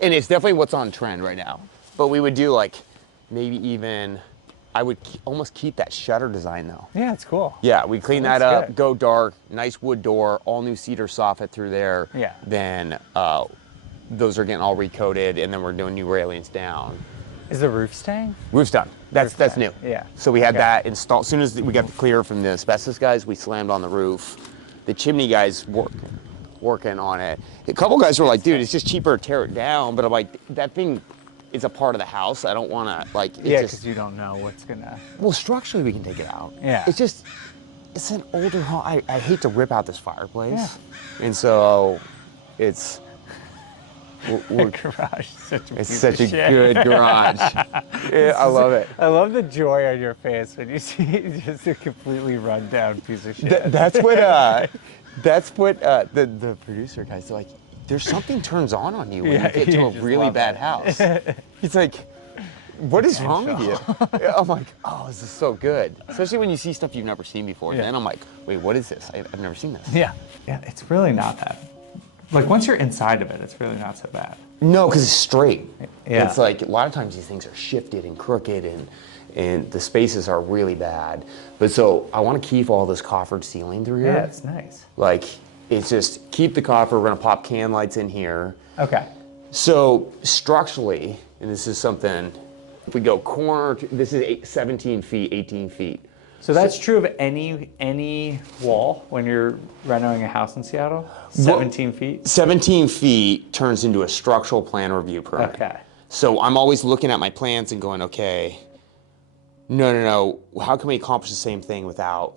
And it's definitely what's on trend right now. But we would do like maybe even, I would almost keep that shutter design though. Yeah, it's cool. Yeah, we clean that up, go dark, nice wood door, all new cedar soffit through there. Yeah. Then those are getting all recoated, and then we're doing new railings down. Is the roof staying? Roof's done. That's new. Yeah. So we had that installed. As soon as we got the clear from the asbestos guys, we slammed on the roof. The chimney guys working on it. A couple guys were like, dude, it's just cheaper to tear it down. But I'm like, that thing is a part of the house. I don't want to, like, Yeah, because you don't know what's going to... Well, structurally, we can take it out. Yeah. It's just, it's an older home. I hate to rip out this fireplace. Yeah. And so it's... The garage is such a It's piece such of a shit. good garage. Yeah, I love it. I love the joy on your face when you see just a completely run down piece of shit. That's what the producer guys are like. There's something turns on you when you get to a really bad house. He's like, what is wrong with you? I'm like, oh, this is so good. Especially when you see stuff you've never seen before. Yeah. Then I'm like, wait, what is this? I've never seen this. Yeah, it's really not that. Like once you're inside of it, it's really not so bad. No, because it's straight. Yeah. It's like a lot of times these things are shifted and crooked and the spaces are really bad. But so I want to keep all this coffered ceiling through here. Yeah, it's nice. Like, it's just keep the coffer. We're gonna pop can lights in here. Okay. So structurally, and this is something, if we go corner, this is 17 feet, 18 feet. So that's true of any wall when you're renovating a house in Seattle? 17 feet? 17 feet turns into a structural plan review permit. Okay. So I'm always looking at my plans and going, okay, no, how can we accomplish the same thing without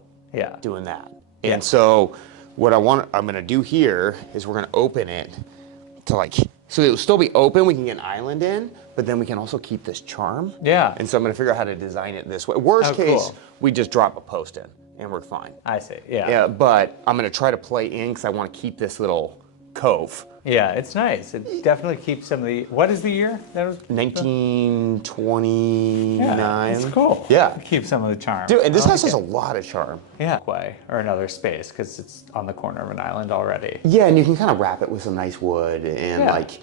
doing that? And so what I'm gonna do here is we're gonna open it to like, so it'll still be open, we can get an island in, but then we can also keep this charm. Yeah. And so I'm gonna figure out how to design it this way. Worst case, we just drop a post in and we're fine. I see, yeah. Yeah, but I'm gonna try to play in because I wanna keep this little cove. Yeah, it's nice. It definitely keeps some of the, what is the year? That was 1929. Yeah, it's cool. Yeah. Keep some of the charm. Dude, and this house has a lot of charm. Yeah. Way or another space because it's on the corner of an island already. Yeah, and you can kind of wrap it with some nice wood and like,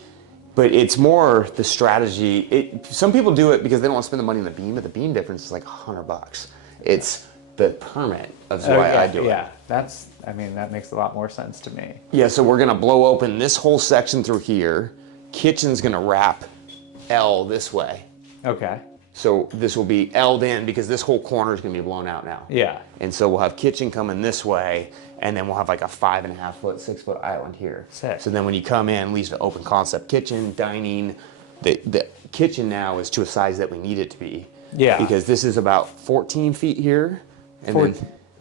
but it's more the strategy. Some people do it because they don't want to spend the money on the beam, but the beam difference is like $100. It's the permit of why I do it. Yeah, that makes a lot more sense to me. Yeah, so we're gonna blow open this whole section through here. Kitchen's gonna wrap L this way. Okay. So this will be L'd in because this whole corner is gonna be blown out now. Yeah. And so we'll have kitchen coming this way, and then we'll have like a 5.5 foot, 6 foot island here. Sick. So then when you come in, leaves an open concept kitchen, dining. The kitchen now is to a size that we need it to be. Yeah. Because this is about 14 feet here. And then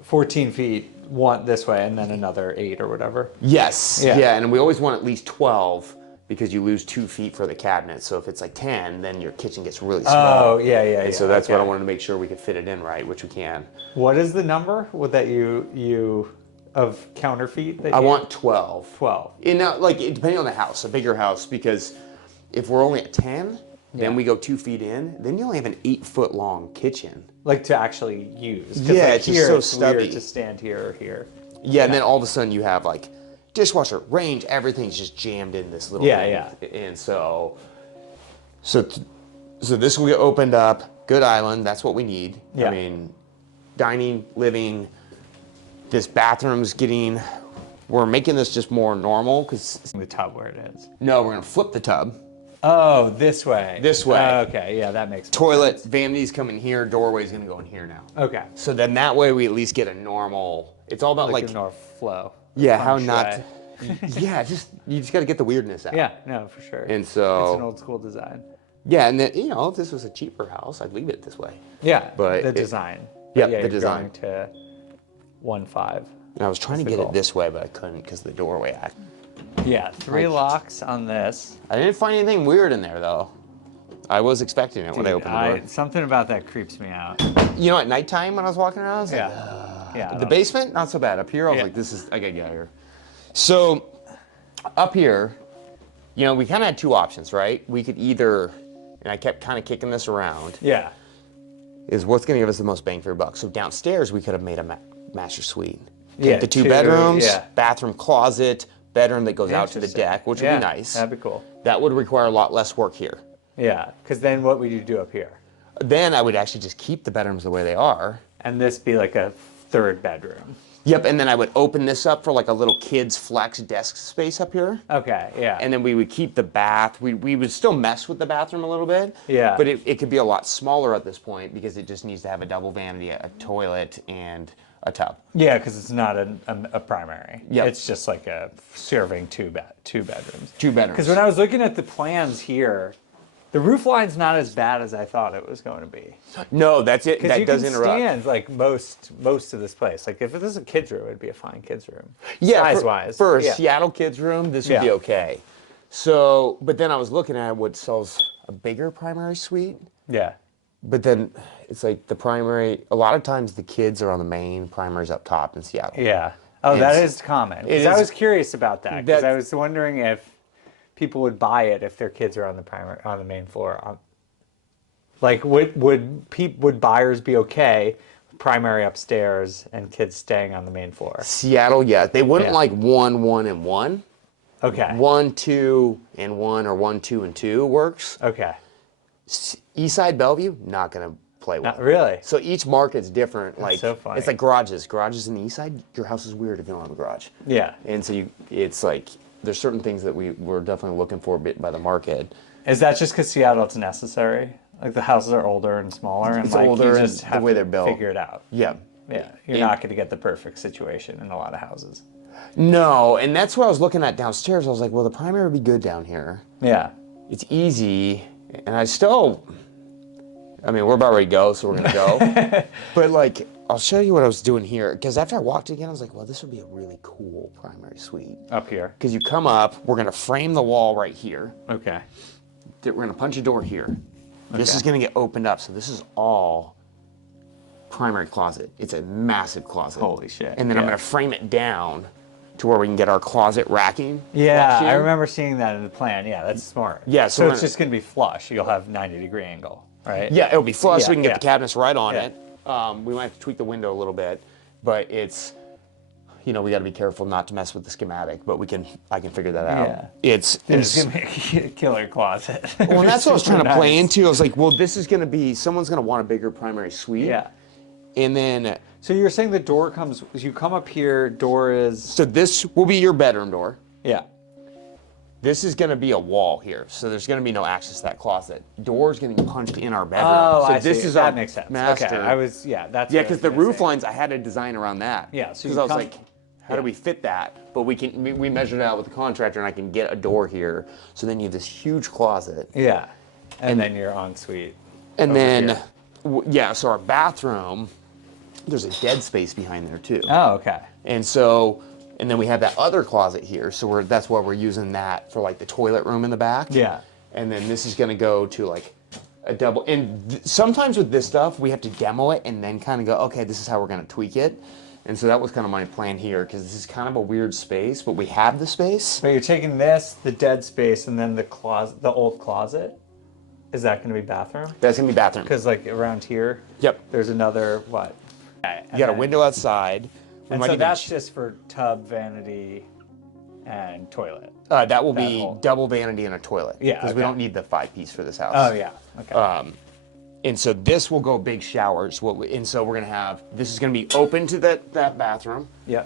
14 feet, one this way, and then another 8 or whatever. Yes. Yeah, and we always want at least 12 because you lose 2 feet for the cabinet. So if it's like 10, then your kitchen gets really small. Oh, yeah. And so that's what I wanted to make sure we could fit it in right, which we can. What is the number that you of counter feet? That I want 12. 12. And now, like, depending on the house, a bigger house, because if we're only at 10, then we go 2 feet in, then you only have an 8 foot long kitchen. Like to actually use. Yeah, like it's just so stubby. Weird to stand here or here. Yeah, and then all of a sudden you have like dishwasher, range, everything's just jammed in this little thing. Yeah. And so this will get opened up, good island, that's what we need. Yeah. I mean, dining, living, this bathroom's we're making this just more normal because... The tub where it is. No, we're gonna flip the tub. Oh, this way. This way. Okay, yeah, that makes Toilet, sense. vanity's coming here, doorway's gonna go in here now. Okay. So then that way we at least get a normal, it's all about like a north flow. yeah, how not, yeah, you just gotta get the weirdness out. Yeah, no, for sure. And so. It's an old school design. Yeah, and then, if this was a cheaper house, I'd leave it this way. Yeah, but the design. Yeah, the the design. Going to 1.5. And I was trying to get it this way, but I couldn't because of the doorway. Yeah, 3 locks on this. I didn't find anything weird in there though. I was expecting it when I opened the door. Something about that creeps me out. At nighttime when I was walking around, I was like, yeah. The basement, not so bad. Up here, I was like, I gotta get out of here. So, up here, we kind of had two options, right? We could either, and I kept kind of kicking this around. Yeah. Is what's gonna give us the most bang for your buck. So downstairs, we could have made a master suite. Yeah, The two bedrooms, yeah. bathroom, closet, bedroom that goes out to the deck, which would be nice. That'd be cool. That would require a lot less work here. Yeah, because then what would you do up here? Then I would actually just keep the bedrooms the way they are. And this be like a third bedroom. Yep, and then I would open this up for like a little kid's flex desk space up here. Okay, yeah. And then we would keep the bath. We would still mess with the bathroom a little bit. Yeah. But it could be a lot smaller at this point because it just needs to have a double vanity, a toilet, and a tub. Yeah, because it's not a primary. Yep. It's just like a serving two bedrooms. 2 bedrooms. Because when I was looking at the plans here, the roof line's not as bad as I thought it was going to be. No, that's it. That does interrupt. Because you can stand like most of this place. Like if this is a kid's room, it'd be a fine kid's room. Yeah, size-wise. For a Seattle kids room, this would be okay. So, but then I was looking at what sells a bigger primary suite. Yeah. But then it's like the primary, a lot of times the kids are on the main, primary's up top in Seattle. Yeah. Oh, that is common. Because I was curious about that. Because I was wondering if people would buy it if their kids are on the main floor. Like, would buyers be okay with primary upstairs and kids staying on the main floor? Seattle, yeah. They wouldn't like 1, 1, and 1. Okay. 1, 2, and 1, or 1, 2, and 2 works. Okay. Eastside Bellevue, not going to play well. Not really. So each market's different. Like, so funny. It's like garages. Garages in the east side, your house is weird if you don't have a garage. Yeah. And so it's like, there's certain things that we're definitely looking for a bit by the market. Is that just because Seattle it's necessary? Like the houses are older and smaller, and It's like older you and just have the way to they're built. figure it out. Yeah. Yeah, you're not going to get the perfect situation in a lot of houses. No, and that's what I was looking at downstairs. I was like, well, the primary would be good down here. Yeah. It's easy, and I mean, we're about ready to go, so we're going to go. But like, I'll show you what I was doing here, because after I walked again, I was like, well, this would be a really cool primary suite. Up here. Because you come up, we're going to frame the wall right here. Okay. We're going to punch a door here. This is going to get opened up, so this is all primary closet. It's a massive closet. Holy shit. And then I'm going to frame it down to where we can get our closet racking. Yeah, I remember seeing that in the plan. Yeah, that's smart. Yeah, so it's just going to be flush. You'll have 90-degree angle, right? Yeah, it'll be flush. Yeah, We can get the cabinets right on it. We might have to tweak the window a little bit, but it's, we got to be careful not to mess with the schematic, but I can figure that out. Yeah. It's going to be a killer closet. Well, and that's what I was trying to play into. I was like, well, this is going to be, someone's going to want a bigger primary suite. Yeah. And then... So you're saying the door you come up here, door is... So this will be your bedroom door. Yeah. This is going to be a wall here, so there's going to be no access to that closet. Door's going to be punched in our bedroom. Oh, so I this see. is That our makes sense. master. Okay, that's because the roof lines, I had to design around that. Yeah, so because I was like, how do we fit that? But we measured it out with the contractor, and I can get a door here. So then you have this huge closet. Yeah, and then your ensuite. And then, so our bathroom, there's a dead space behind there too. Oh, okay. And then we have that other closet here, so that's why we're using that for like the toilet room in the back. Yeah. And then this is going to go to like a double. And sometimes with this stuff, we have to demo it and then kind of go, okay, this is how we're going to tweak it. And so that was kind of my plan here, because this is kind of a weird space, but we have the space. But you're taking this, the dead space, and then the old closet. Is that going to be bathroom? That's going to be bathroom. Because like around here, there's another what? You got a window outside. And so that's just for tub, vanity, and toilet. That will be double vanity and a toilet. Yeah, because we don't need the 5-piece for this house. Oh yeah. Okay. And so this will go big showers. And so we're gonna have, this is gonna be open to that bathroom. Yeah.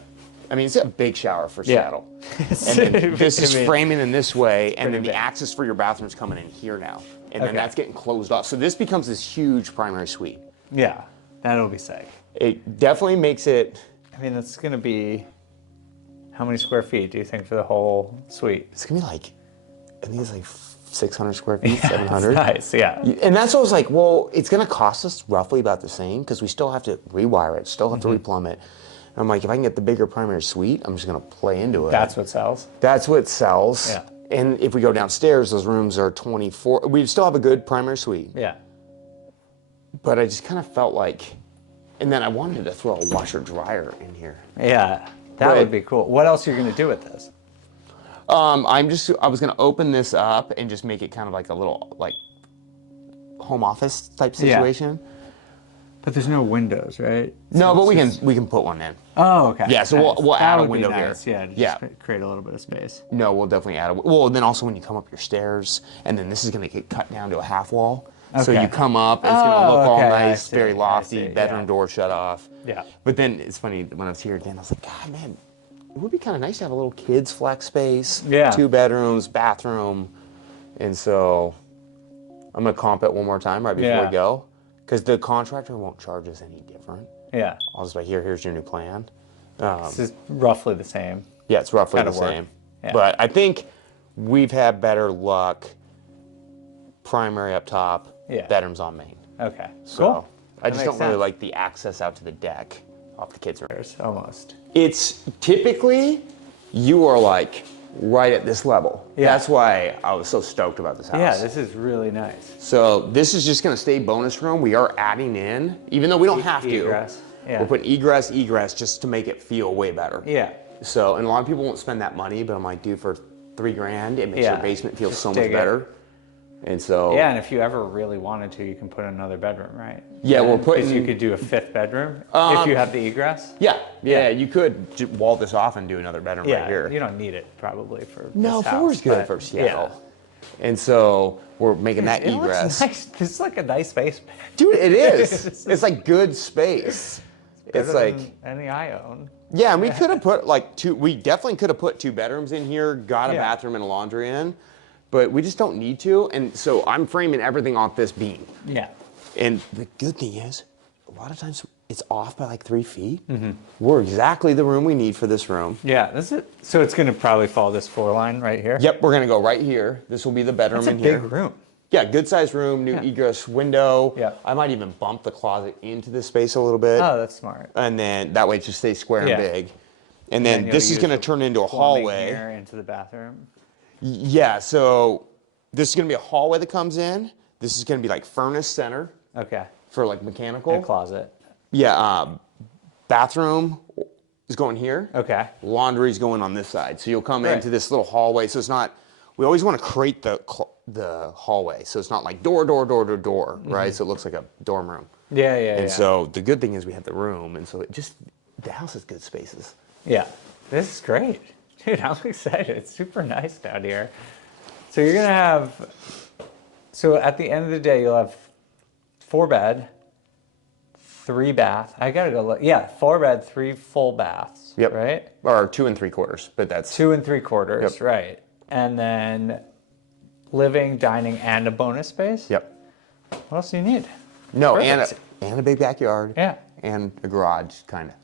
I mean, it's a big shower for Seattle. And then this is framing in this way, and then the access for your bathroom's coming in here now. And then that's getting closed off. So this becomes this huge primary suite. Yeah, that'll be sick. It definitely makes it. I mean, it's gonna be, how many square feet do you think for the whole suite? It's gonna be like, I think it's like 600 square feet, 700. Nice, yeah. And that's what I was like, well, it's going to cost us roughly about the same, because we still have to rewire it, still have to replumb it. And I'm like, if I can get the bigger primary suite, I'm just going to play into it. That's what sells? That's what sells. Yeah. And if we go downstairs, those rooms are 24. We still have a good primary suite. Yeah. But I just kind of felt like, and then I wanted to throw a washer dryer in here. Yeah, that would be cool. What else are you going to do with this? I was going to open this up and just make it kind of like a little, like, home office type situation. But there's no windows, right? No, but we can put one in. Oh, okay. Yeah, so nice. we'll add a window nice. here. Yeah, just create a little bit of space. No, we'll definitely add a. Well, then also when you come up your stairs, and then this is going to get cut down to a half wall. Okay. So you come up, it's going to look all nice, very lofty, bedroom door shut off. Yeah. But then it's funny, when I was here again, I was like, God, man, it would be kind of nice to have a little kids flex space. Yeah. 2 bedrooms, bathroom. And so I'm going to comp it one more time right before we go. Because the contractor won't charge us any different. Yeah. I'll just be like, here's your new plan. This is roughly the same. Yeah, it's roughly the same. Yeah. But I think we've had better luck. Primary up top, bedrooms on main. Okay. So cool. I just don't really like the access out to the deck off the kids' room. Almost. It's typically you are like right at this level. Yeah. That's why I was so stoked about this house. Yeah, this is really nice. So this is just going to stay bonus room. We are adding in, even though we don't have to. Egress. Yeah. We're putting egress just to make it feel way better. Yeah. So, and a lot of people won't spend that money, but I'm like, dude, for $3,000, it makes your basement feel so much better. And so. Yeah, and if you ever really wanted to, you can put another bedroom, right? Yeah, we're putting. Because you could do a 5th bedroom if you have the egress. Yeah, you could wall this off and do another bedroom right here. You don't need it probably for no, this house. 4 is good for Seattle. Yeah. And so we're making that egress. Nice. This is like a nice space. Dude, it is. It's like good space. It's like any I own. Yeah, and we could have put like 2. We definitely could have put 2 bedrooms in here, got a bathroom and a laundry in. But we just don't need to, and so I'm framing everything off this beam. Yeah. And the good thing is, a lot of times it's off by like 3 feet. Mm-hmm. We're exactly the room we need for this room. Yeah, this is. So it's going to probably follow this floor line right here? Yep, we're going to go right here. This will be the bedroom in here. That's a big room. Yeah, good sized room, new egress window. Yeah. I might even bump the closet into this space a little bit. Oh, that's smart. And then that way it just stays square and big. And then this is going to turn into a hallway. Here into the bathroom. Yeah, so this is going to be a hallway that comes in. This is going to be like furnace center. Okay. For like mechanical. And a closet. Yeah, bathroom is going here. Okay. Laundry is going on this side. So you'll come into this little hallway. So it's not, we always want to create the hallway. So it's not like door, right? So it looks like a dorm room. Yeah. And so the good thing is we have the room. And so it just, the house has good spaces. Yeah. This is great. Dude, I'm excited. It's super nice down here. So you're going to have, so at the end of the day, you'll have 4 bed, 3 bath. I got to go look. Yeah, 4 bed, 3 full baths. Yep. Right? Or 2 3/4, but that's. 2 3/4, right. And then living, dining, and a bonus space? Yep. What else do you need? No, and a big backyard. Yeah. And a garage, kind of.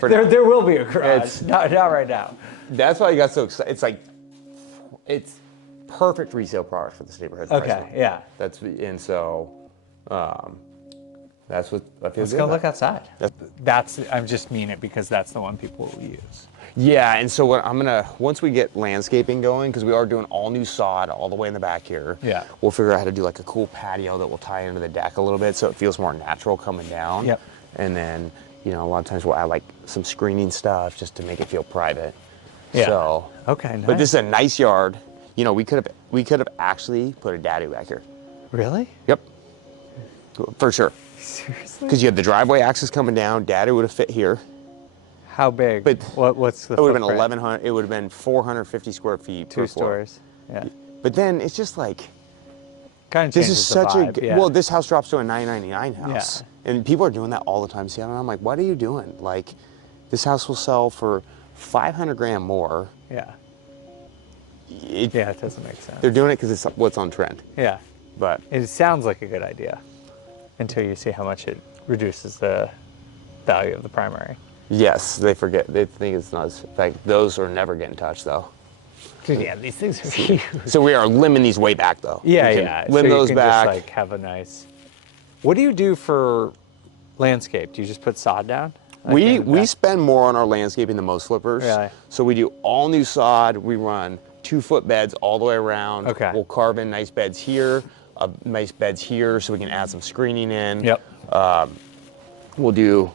There will be a garage. Not right now. That's why I got so excited. It's like, it's perfect resale product for this neighborhood. Okay, yeah. That's what I feel. Let's go look outside. I'm just mean it because that's the one people will use. Yeah, and so what once we get landscaping going, because we are doing all new sod all the way in the back here. Yeah. We'll figure out how to do like a cool patio that will tie into the deck a little bit, so it feels more natural coming down. Yep. And then, a lot of times we'll add like some screening stuff just to make it feel private. Yeah. So. Okay. Nice. But this is a nice yard. We could have actually put a dadu back here. Really? Yep. For sure. Seriously? Because you have the driveway access coming down. Dadu would have fit here. How big? But what's the? It would have been 1,100. It would have been 450 square feet. 2 stories. Yeah. But then it's just like. Kind of this is such the vibe, well, this house drops to a $999 house. Yeah. And people are doing that all the time. See, and I'm like, what are you doing? Like, this house will sell for $500,000 more. Yeah. It doesn't make sense. They're doing it because it's what's on trend. Yeah. But it sounds like a good idea until you see how much it reduces the value of the primary. Yes, they forget. They think it's not. In fact, those are never getting touched, though. Yeah, these things are huge. So we are limbing these way back, though. Yeah. Limb those you can back. Just, have a nice. What do you do for landscape? Do you just put sod down? We spend more on our landscaping than most flippers. Really? So we do all new sod. We run 2-foot beds all the way around. Okay. We'll carve in nice beds here, nice beds here, so we can add some screening in. Yep. We'll do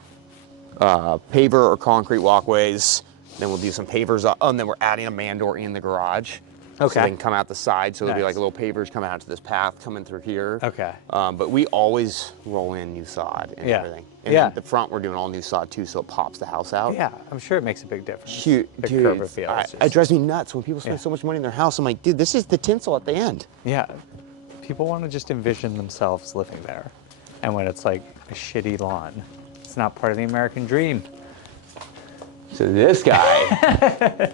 paver or concrete walkways. Then we'll do some pavers, and then we're adding a man door in the garage. Okay. So they can come out the side. So there'll be like a little pavers coming out to this path coming through here. Okay. But we always roll in new sod and everything. And at the front, we're doing all new sod too, so it pops the house out. Yeah, I'm sure it makes a big difference. Dude, it drives me nuts when people spend so much money in their house. I'm like, dude, this is the tinsel at the end. Yeah. People want to just envision themselves living there. And when it's like a shitty lawn, it's not part of the American dream. So this guy.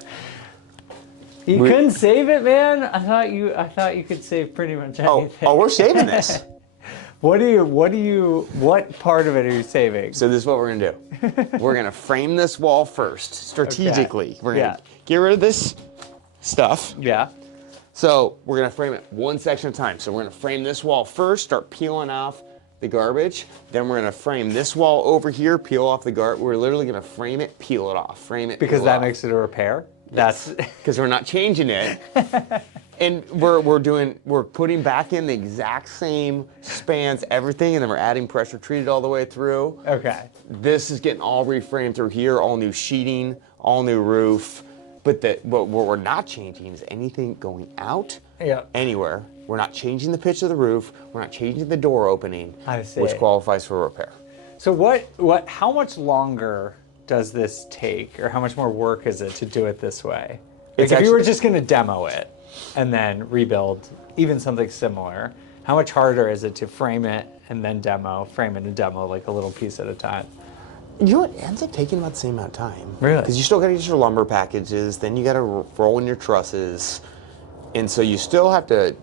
You couldn't save it, man? I thought you could save pretty much anything. Oh, we're saving this. What part of it are you saving? So this is what we're gonna do. We're gonna frame this wall first, strategically. Okay. We're gonna get rid of this stuff. Yeah. So we're gonna frame it one section at a time. So we're gonna frame this wall first, start peeling off the garbage. Then we're gonna frame this wall over here, peel off the garbage. We're literally gonna frame it, peel it off, frame it. Because that makes it a repair? That's because we're not changing it. And we're putting back in the exact same spans, everything, and then we're adding pressure treated all the way through. Okay. This is getting all reframed through here, all new sheeting, all new roof. But what we're not changing is anything going out anywhere. We're not changing the pitch of the roof. We're not changing the door opening, which qualifies for repair. So how much longer does this take, or how much more work is it to do it this way? Like if you were just going to demo it and then rebuild even something similar, how much harder is it to frame it and then frame it and demo like a little piece at a time? You know, it ends up taking about the same amount of time. Really? Because you still got to get your lumber packages, then you got to roll in your trusses, and so you still have to.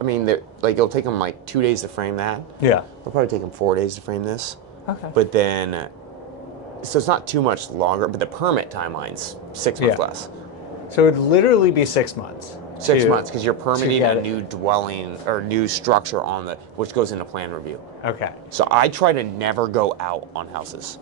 It'll take them like 2 days to frame that. Yeah. It'll probably take them 4 days to frame this. Okay. But then, so it's not too much longer, but the permit timeline's 6 months less. So it'd literally be 6 months. 6 months, because you're permitting a new dwelling or new structure which goes into plan review. Okay. So I try to never go out on houses.